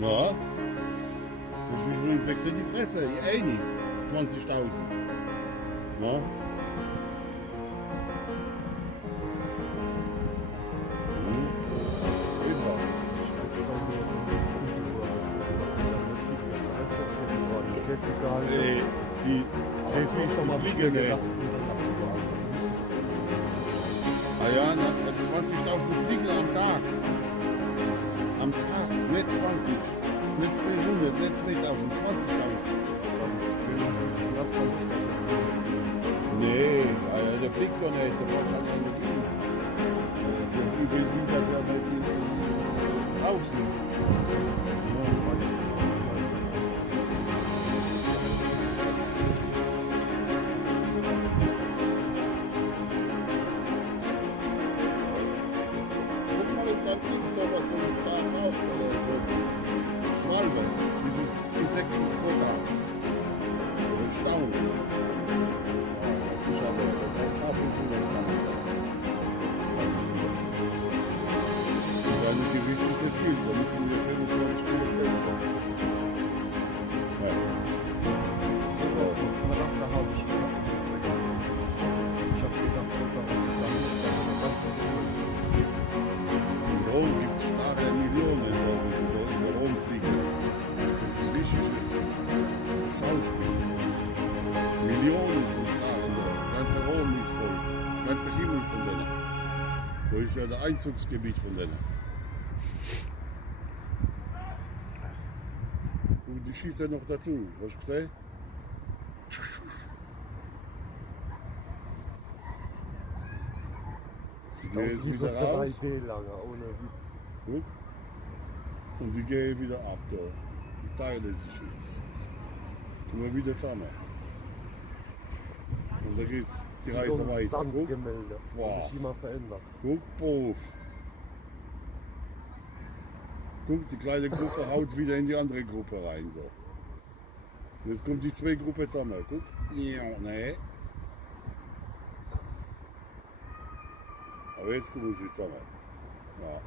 Ja. Muss mich wohl Insekten in die Fresse. Ich nicht. 20.000. Ja. Die fliegen nicht. Ah ja, 20.000 Fliegen am Tag. Am Tag, nicht 20, nicht 200, nicht 2.000, 20.000. Nee, der fliegt doch nicht, der braucht halt Energie. Der überliefert ja nicht draußen. Insekten pro Tag. Staunen. Ich habe ja, mit Gewicht ist es viel, da müssen wir 25 Kilo Feld. Ja. So was noch nach der Hauptschule. Ich habe gedacht, was ich dann ist, eine ganze In Rom gibt es starke Millionen, in Rom fliegen. Das ist wichtig, das ist Schauspiel. Millionen von Starren da. Ganze Rom ist voll. Ganzer Himmel von denen. Da ist ja der Einzugsgebiet von denen. Und die schießen noch dazu. Hast du gesehen? Sieht aus wie so 3D-Lager, ohne Witz. Gut. Und die gehen wieder ab da. Die teilen sich jetzt. Kommen wir wieder zusammen. Und da geht's die Reise so ein weiter. Sandgemälde, Wow. was sich immer verändert. Guck, Prof. Guck, die kleine Gruppe haut wieder in die andere Gruppe rein. So. Jetzt kommt die zwei Gruppen zusammen. Guck. Ja, nee. Aber jetzt kommen sie zusammen. Ja.